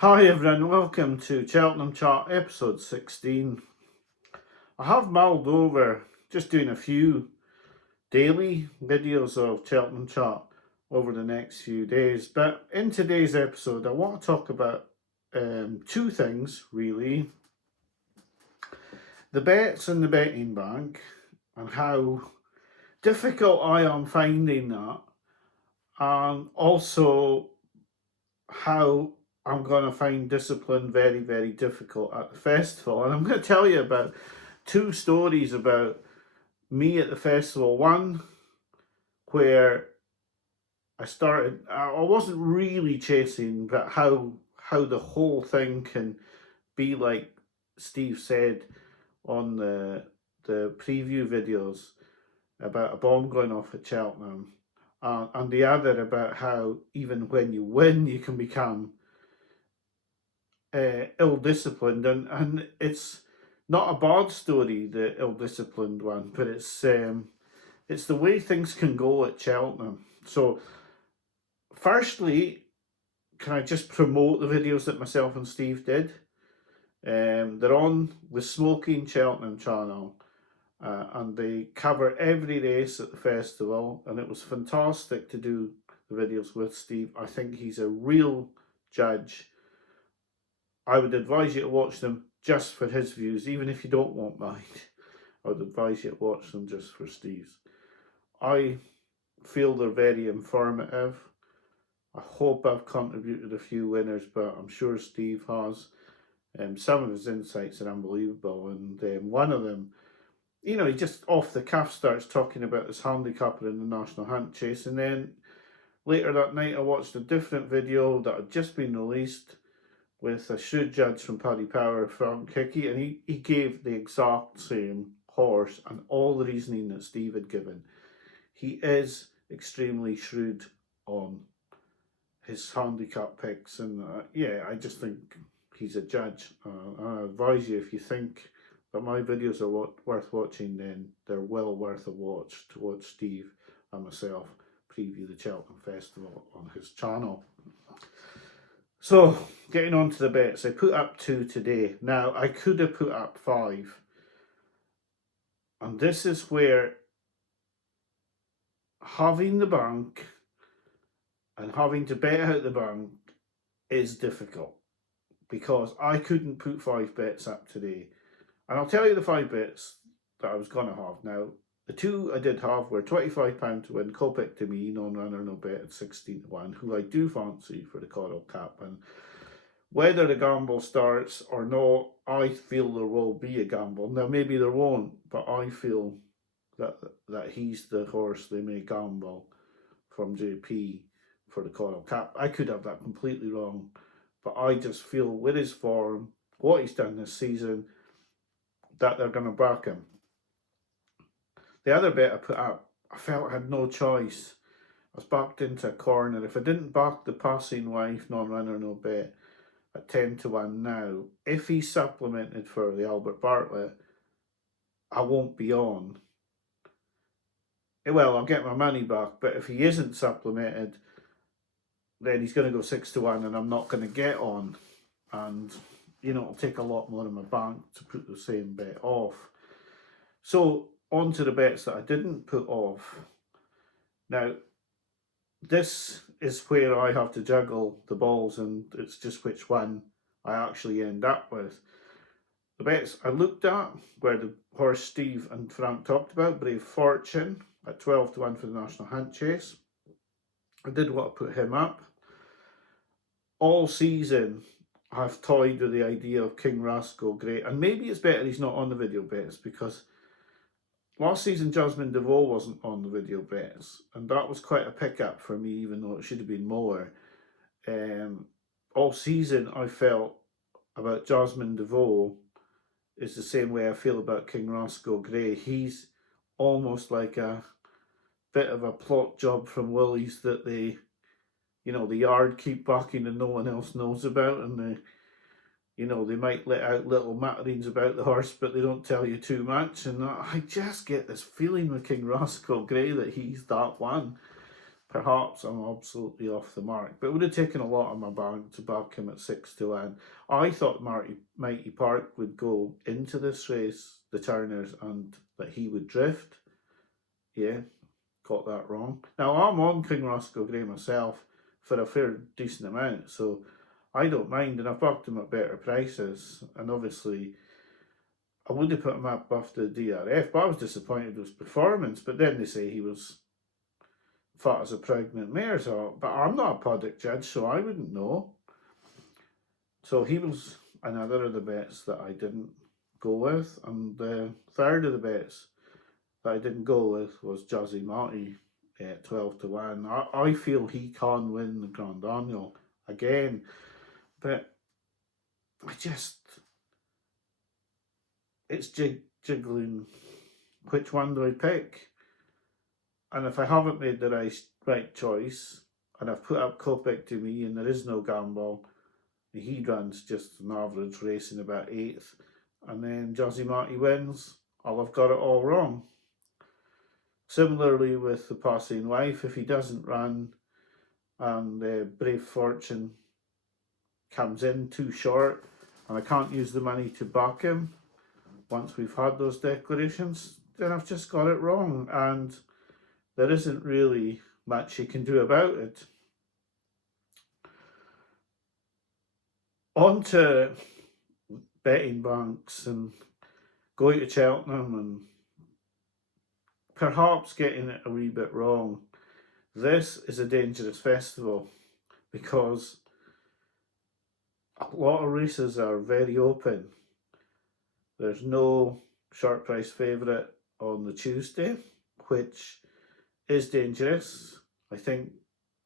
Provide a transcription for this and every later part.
Hi everyone, welcome to Cheltenham Chart episode 16. I have mulled over just doing a few daily videos of Cheltenham Chart over the next few days, but in today's episode I want to talk about two things really. The bets in the betting bank and how difficult I am finding that, and also how I'm going to find discipline very, very difficult at the festival. And I'm going to tell you about two stories about me at the festival. One where I wasn't really chasing, but how the whole thing can be like Steve said on the preview videos about a bomb going off at Cheltenham. And the other about how even when you win, you can become ill-disciplined, and it's not a bad story, the ill-disciplined one, but it's the way things can go at Cheltenham. So, firstly, can I just promote the videos that myself and Steve did? They're on the Smoking Cheltenham channel, and they cover every race at the festival, and it was fantastic to do the videos with Steve. I think he's a real judge. I would advise you to watch them just for his views, even if you don't want mine. I would advise you to watch them just for Steve's. I feel they're very informative. I hope I've contributed a few winners, but I'm sure Steve has. Some of his insights are unbelievable, and one of them, he just off the cuff starts talking about his handicapper in the National Hunt Chase, and then later that night I watched a different video that had just been released with a shrewd judge from Paddy Power, Frank Hickey, and he gave the exact same horse and all the reasoning that Steve had given. He is extremely shrewd on his handicap picks, and I just think he's a judge. I advise you, if you think that my videos are worth watching, then they're well worth a watch to watch Steve and myself preview the Cheltenham Festival on his channel. So, getting on to the bets, I put up 2 today. Now, I could have put up 5. And this is where having the bank and having to bet out the bank is difficult, because I couldn't put 5 bets up today. And I'll tell you the 5 bets that I was going to have. Now, the 2 I did have were £25 to win, Copic to me, non-runner, no bet at 16 to 1, who I do fancy for the Coral Cup. And whether the gamble starts or not, I feel there will be a gamble. Now, maybe there won't, but I feel that he's the horse they may gamble from JP for the Coral Cup. I could have that completely wrong, but I just feel with his form, what he's done this season, that they're going to back him. The other bet I put up, I felt I had no choice. I was backed into a corner. If I didn't back the Passing Wife, non-runner, no bet, at 10 to 1 now, if he's supplemented for the Albert Bartlett, I won't be on. Well, I'll get my money back, but if he isn't supplemented, then he's going to go 6 to 1 and I'm not going to get on. And, it'll take a lot more of my bank to put the same bet off. So, on to the bets that I didn't put off. Now, this is where I have to juggle the balls, and it's just which one I actually end up with. The bets I looked at were the horse Steve and Frank talked about, Brave Fortune, at 12 to 1 for the National Hunt Chase. I did want to put him up. All season, I've toyed with the idea of King Rascal Great, and maybe it's better he's not on the video bets, because last season Jasmine DeVoe wasn't on the video bets, and that was quite a pickup for me, even though it should have been more. All season I felt about Jasmine DeVoe is the same way I feel about King Rascal Grey. He's almost like a bit of a plot job from Willys that the yard keep backing and no one else knows about, and they might let out little matterings about the horse, but they don't tell you too much. And I just get this feeling with King Rascal Grey that he's that one. perhaps I'm absolutely off the mark, but it would have taken a lot of my bank to back him at 6-1. I thought Mighty Park would go into this race, the Turners, and that he would drift. Yeah, got that wrong. Now, I'm on King Roscoe Grey myself for a fair decent amount, so I don't mind, and I've backed him at better prices, and obviously I would have put him up after the DRF, but I was disappointed with his performance. But then they say he was fat as a pregnant mare, so but I'm not a paddock judge, so I wouldn't know. So he was another of the bets that I didn't go with, and the third of the bets that I didn't go with was Jazzy Marty at 12-1. I feel he can win the Grand Annual again, but I just it's jiggling. Which one do I pick? And if I haven't made the right choice, and I've put up Kopek to me, and there is no gamble, he runs just an average race in about 8th, and then Jazzy Marty wins, I'll have got it all wrong. Similarly with the Passing Wife, if he doesn't run and Brave Fortune comes in too short and I can't use the money to back him once we've had those declarations, then I've just got it wrong, and there isn't really much you can do about it. On to betting banks and going to Cheltenham and perhaps getting it a wee bit wrong. This is a dangerous festival because a lot of races are very open. There's no short price favourite on the Tuesday, which is dangerous. I think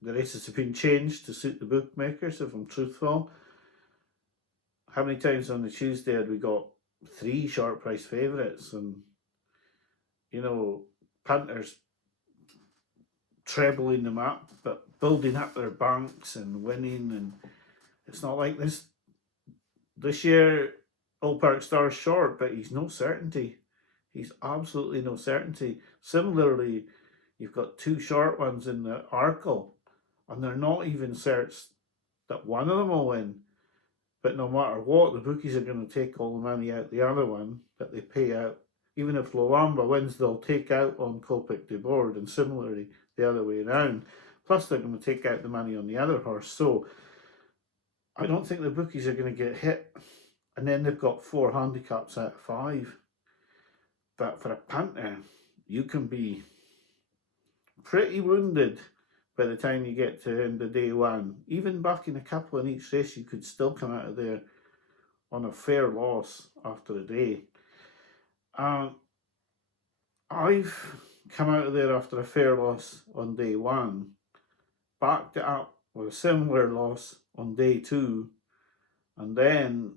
the races have been changed to suit the bookmakers, if I'm truthful. How many times on the Tuesday had we got 3 short price favourites, and punters trebling them up, but building up their banks and winning, and it's not like this year. Old Park Star's short, but he's no certainty. He's absolutely no certainty. Similarly, you've got 2 short ones in the Arkle, and they're not even certs that one of them will win. But no matter what, the bookies are going to take all the money out the other one that they pay out. Even if Lolamba wins, they'll take out on Kopek de Board, and similarly the other way around. Plus, they're going to take out the money on the other horse. So I don't think the bookies are going to get hit. And then they've got 4 handicaps out of 5. But for a punter, you can be pretty wounded by the time you get to end of day 1. Even backing a couple in each race, you could still come out of there on a fair loss after a day. I've come out of there after a fair loss on day 1, backed it up with a similar loss on day 2, and then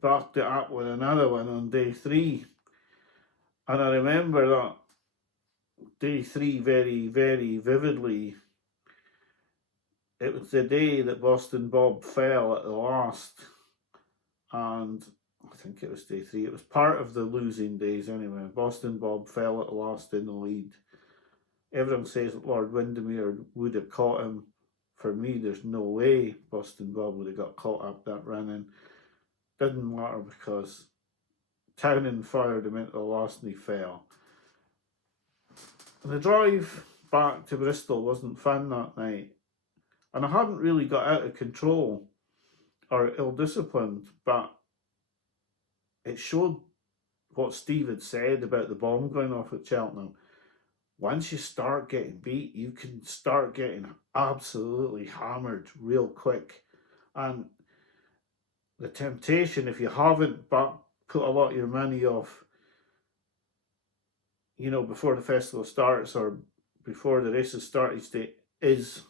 backed it up with another one on day 3. And I remember that day 3 very, very vividly. It was the day that Boston Bob fell at the last, and I think it was day 3. It was part of the losing days anyway. Boston Bob fell at the last in the lead. Everyone says that Lord Windermere would have caught him. For me, there's no way Boston Bob would have got caught up that running. Didn't matter because Townend fired him into the last and he fell. And the drive back to Bristol wasn't fun that night. And I hadn't really got out of control or ill-disciplined, but it showed what Steve had said about the bomb going off at Cheltenham. Once you start getting beat, you can start getting absolutely hammered real quick. And the temptation, if you haven't put a lot of your money off, before the festival starts or before the races start each day, is,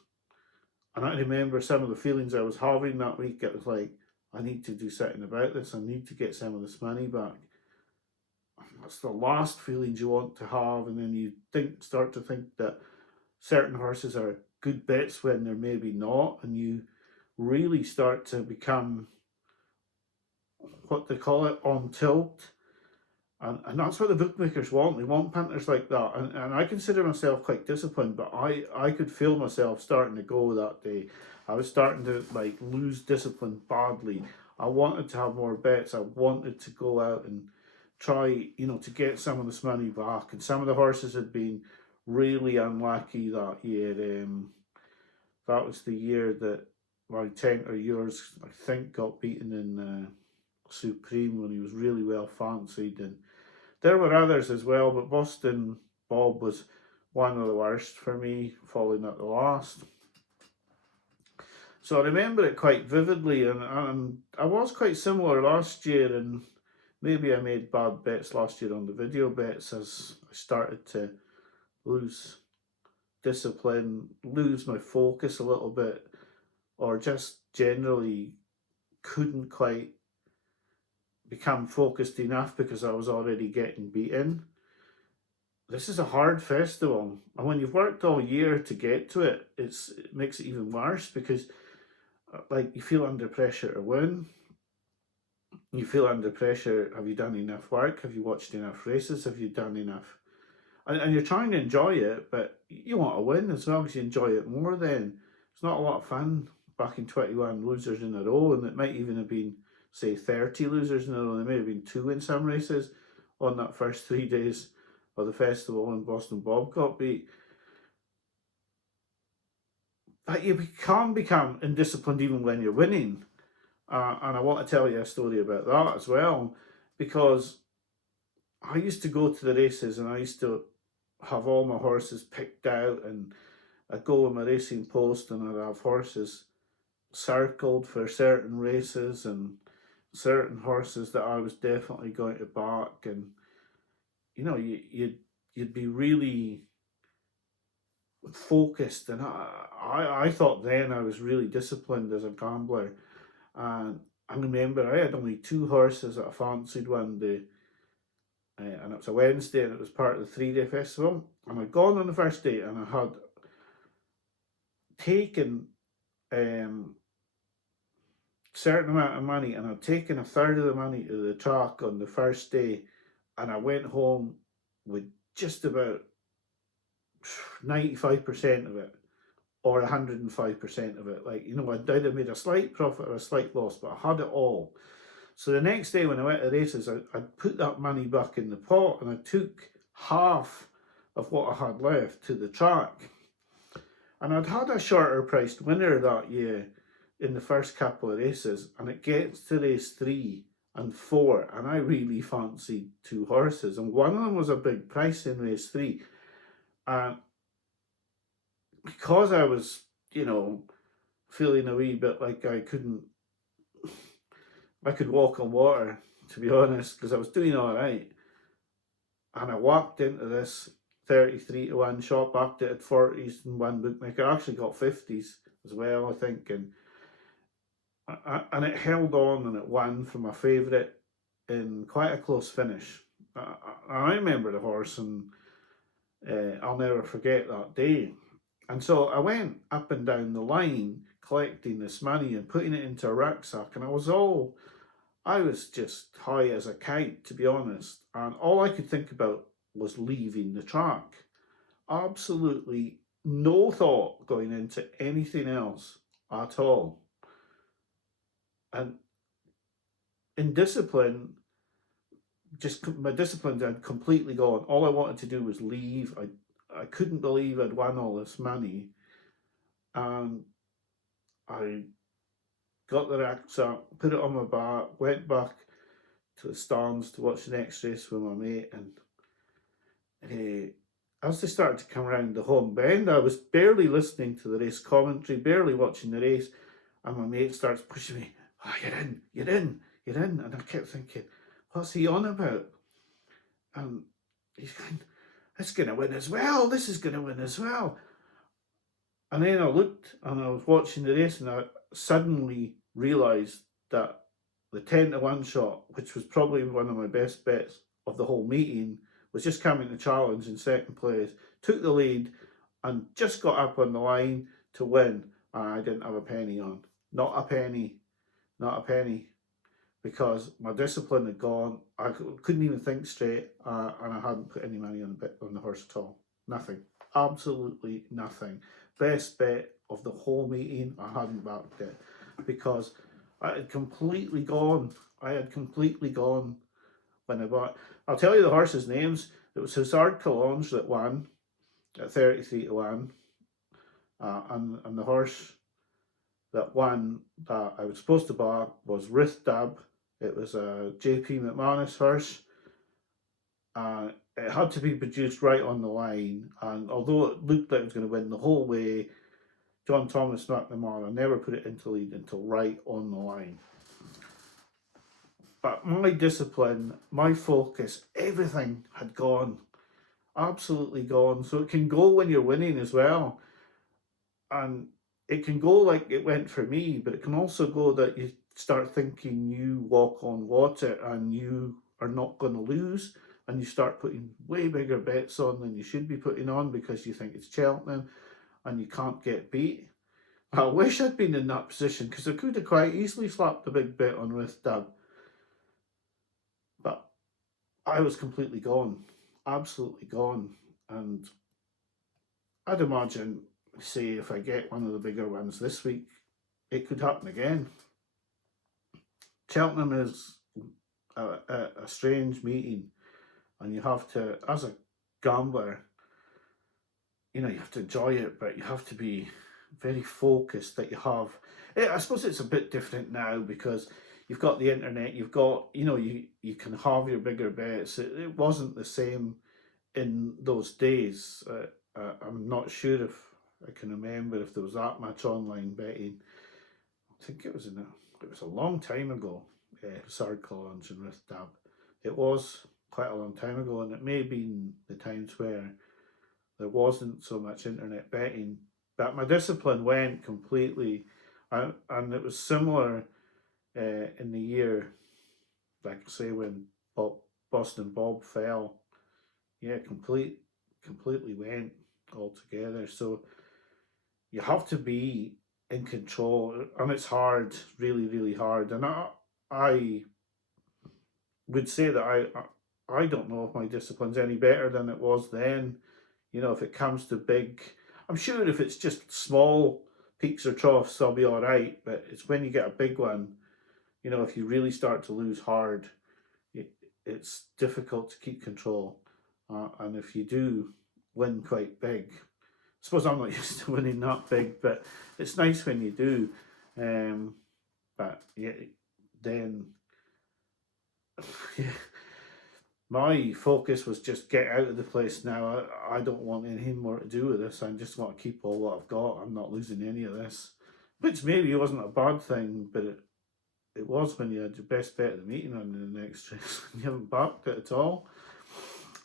and I remember some of the feelings I was having that week. It was like, I need to do something about this. I need to get some of this money back. That's the last feelings you want to have, and then you start to think that certain horses are good bets when they're maybe not, and you really start to become what they call it, on tilt. And that's what the bookmakers want. They want punters like that. And I consider myself quite disciplined, but I could feel myself starting to go that day. I was starting to like lose discipline badly. I wanted to have more bets. I wanted to go out and try, to get some of this money back. And some of the horses had been really unlucky that year. That was the year that my tent or yours, I think, got beaten in Supreme when he was really well fancied. And there were others as well, but Boston Bob was one of the worst for me, falling at the last. So I remember it quite vividly, and I was quite similar last year, and maybe I made bad bets last year on the video bets as I started to lose discipline, lose my focus a little bit, or just generally couldn't quite become focused enough because I was already getting beaten. This is a hard festival, and when you've worked all year to get to it, it makes it even worse because like you feel under pressure to win. You feel under pressure. Have you done enough work? Have you watched enough races? Have you done enough? And you're trying to enjoy it, but you want to win as long as you enjoy it more. Then it's not a lot of fun backing 21 losers in a row, and it might even have been, say, 30 losers in a row. There may have been 2 in some races on that first 3 days of the festival when Boston Bob got beat. But you can become indisciplined even when you're winning. And I want to tell you a story about that as well, because I used to go to the races and I used to have all my horses picked out, and I'd go with my racing post and I'd have horses circled for certain races and certain horses that I was definitely going to back. And you'd be really focused, and I thought then I was really disciplined as a gambler. And I remember I had only 2 horses that I fancied one day, and it was a Wednesday, and it was part of the 3-day festival. And I'd gone on the first day, and I had taken certain amount of money, and I'd taken a third of the money to the track on the first day, and I went home with just about 95% of it, or 105% of it. Like, I'd either made a slight profit or a slight loss, but I had it all. So the next day when I went to races, I'd put that money back in the pot, and I took half of what I had left to the track. And I'd had a shorter priced winner that year in the first couple of races, and it gets to race 3 and 4, and I really fancied 2 horses, and one of them was a big price in race 3. And because I was, feeling a wee bit like I could walk on water, to be honest, because I was doing all right. And I walked into this 33 to 1 shop, backed it at 40s and one bookmaker. I actually got 50s as well, I think. And it held on, and it won for my favourite in quite a close finish. I remember the horse, and I'll never forget that day. And so I went up and down the line collecting this money and putting it into a rucksack, and I was just high as a kite, to be honest. And all I could think about was leaving the track. Absolutely no thought going into anything else at all. And in discipline, my discipline had completely gone. All I wanted to do was leave. I couldn't believe I'd won all this money. And I got the rucksack, put it on my back, went back to the stands to watch the next race with my mate. And as they started to come around the home bend, I was barely listening to the race commentary, barely watching the race. And my mate starts pushing me, "Oh, you're in, you're in, you're in." And I kept thinking, what's he on about? And he's going, "It's going to win as well. This is going to win as well." And then I looked and I was watching the race, and I suddenly realised that the 10 to 1 shot, which was probably one of my best bets of the whole meeting, was just coming to challenge in second place, took the lead, and just got up on the line to win. And I didn't have a penny on. Not a penny. Not a penny. because my discipline had gone. I couldn't even think straight, and I hadn't put any money on the horse at all. Nothing, absolutely nothing. Best bet of the whole meeting, I hadn't backed it because I had completely gone. I had completely gone when I bought. I'll tell you the horses' names. It was Hazard Collonge that won at 33 to 1, and the horse that won that I was supposed to buy was Ruth Dab. It was a JP McManus horse. It had to be produced right on the line, and although it looked like it was going to win the whole way, John Thomas McNamara never put it into lead until right on the line. But my discipline, my focus, everything had gone, absolutely gone. So it can go when you're winning as well, and it can go like it went for me, but it can also go that you start thinking you walk on water and you are not going to lose, and you start putting way bigger bets on than you should be putting on because you think it's Cheltenham and you can't get beat. I wish I'd been in that position because I could have quite easily slapped a big bet on with Dab, but I was completely gone, absolutely gone, and I'd imagine, say, if I get one of the bigger ones this week, it could happen again. Cheltenham is a strange meeting, and you have to, as a gambler, you have to enjoy it, but you have to be very focused that you have. I suppose it's a bit different now because you've got the internet, you've got, you can have your bigger bets. It wasn't the same in those days. I'm not sure if I can remember if there was that much online betting. I think it was a long time ago. Sard Collins and Ruth Dab. It was quite a long time ago, and it may have been the times where there wasn't so much internet betting. But my discipline went completely, and it was similar in the year, like I say, when Boston Bob fell. Yeah, completely went altogether. So you have to be in control, and it's hard, really, really hard. And I would say that I don't know if my discipline's any better than it was then. If it comes to big, I'm sure if it's just small peaks or troughs, I'll be all right. But it's when you get a big one, if you really start to lose hard, it's difficult to keep control. And if you do win quite big, I suppose I'm not used to winning that big, but it's nice when you do. But yeah, then yeah, my focus was just get out of the place now. I don't want anything more to do with this. I just want to keep all what I've got. I'm not losing any of this, which maybe wasn't a bad thing, but it was when you had your best bet of the meeting on the next race and you haven't backed it at all.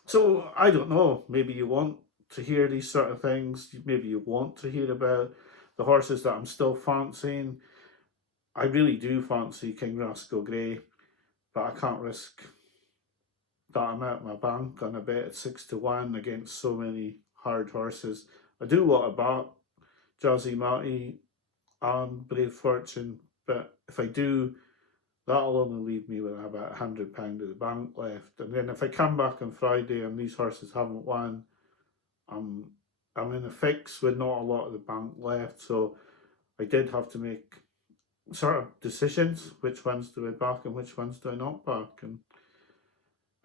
So I don't know. Maybe you want to hear these sort of things. Maybe you want to hear about the horses that I'm still fancying. I really do fancy King Rascal Grey, but I can't risk that amount in my bank on a bet at 6 to 1 against so many hard horses. I do want to back Jazzy Matty and Brave Fortune, but if I do, that'll only leave me with about £100 of the bank left. And then if I come back on Friday and these horses haven't won, I'm in a fix with not a lot of the bank left. So I did have to make sort of decisions. Which ones do I back and which ones do I not back? And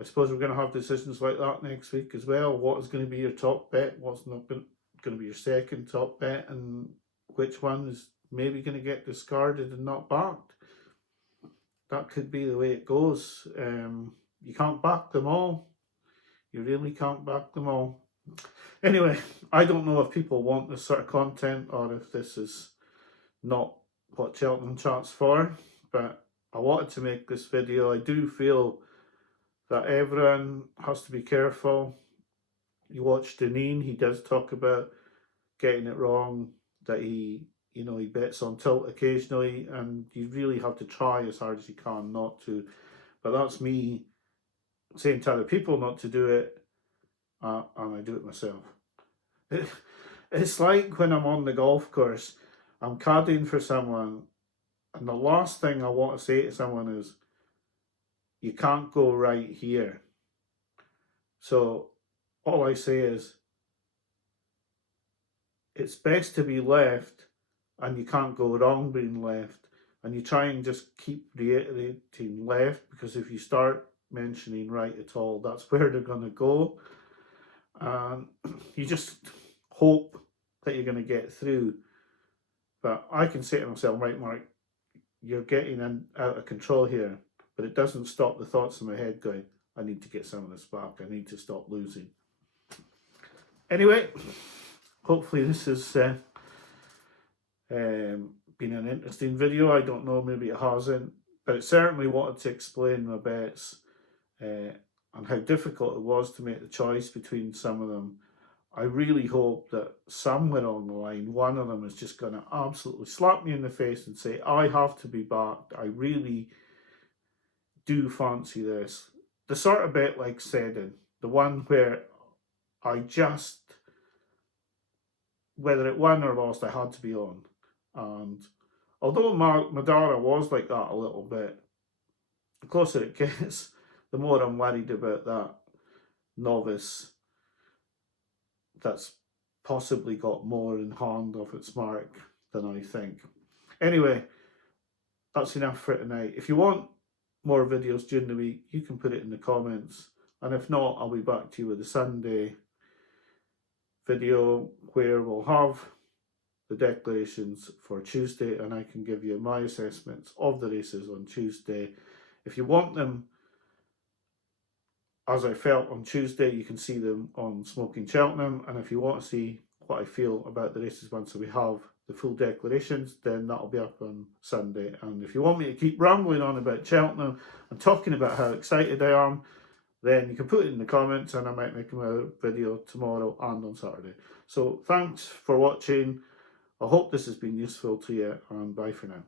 I suppose we're going to have decisions like that next week as well. What is going to be your top bet? What's not going to be your second top bet? And which one is maybe going to get discarded and not backed? That could be the way it goes. You can't back them all. You really can't back them all. Anyway, I don't know if people want this sort of content or if this is not what Cheltenham Chat's for, but I wanted to make this video. I do feel that everyone has to be careful. You watch Deneen, he does talk about getting it wrong, that he bets on tilt occasionally, and you really have to try as hard as you can not to. But that's me saying to other people not to do it, and I do it myself. It's like when I'm on the golf course, I'm caddying for someone, and the last thing I want to say to someone is, you can't go right here. So all I say is it's best to be left, and you can't go wrong being left. And you try and just keep reiterating left, because if you start mentioning right at all, that's where they're going to go. And you just hope that you're going to get through. But I can say to myself, right, Mark, you're getting out of control here. But it doesn't stop the thoughts in my head going, I need to get some of this back. I need to stop losing. Anyway, hopefully this has been an interesting video. I don't know, maybe it hasn't. But it certainly wanted to explain my bets and how difficult it was to make the choice between some of them. I really hope that somewhere along the line, one of them is just going to absolutely slap me in the face and say, I have to be backed. I really do fancy this. The sort of bet like Seddon, the one where I just, whether it won or lost, I had to be on. And although Madara was like that a little bit, the closer it gets, the more I'm worried about that novice that's possibly got more in hand of its mark than I think. Anyway, that's enough for tonight. If you want more videos during the week, you can put it in the comments. And if not, I'll be back to you with a Sunday video where we'll have the declarations for Tuesday, and I can give you my assessments of the races on Tuesday. If you want them as I felt on Tuesday, you can see them on Smoking Cheltenham. And if you want to see what I feel about the races once we have the full declarations, then that'll be up on Sunday. And if you want me to keep rambling on about Cheltenham and talking about how excited I am, then you can put it in the comments and I might make a video tomorrow and on Saturday. So thanks for watching. I hope this has been useful to you, and bye for now.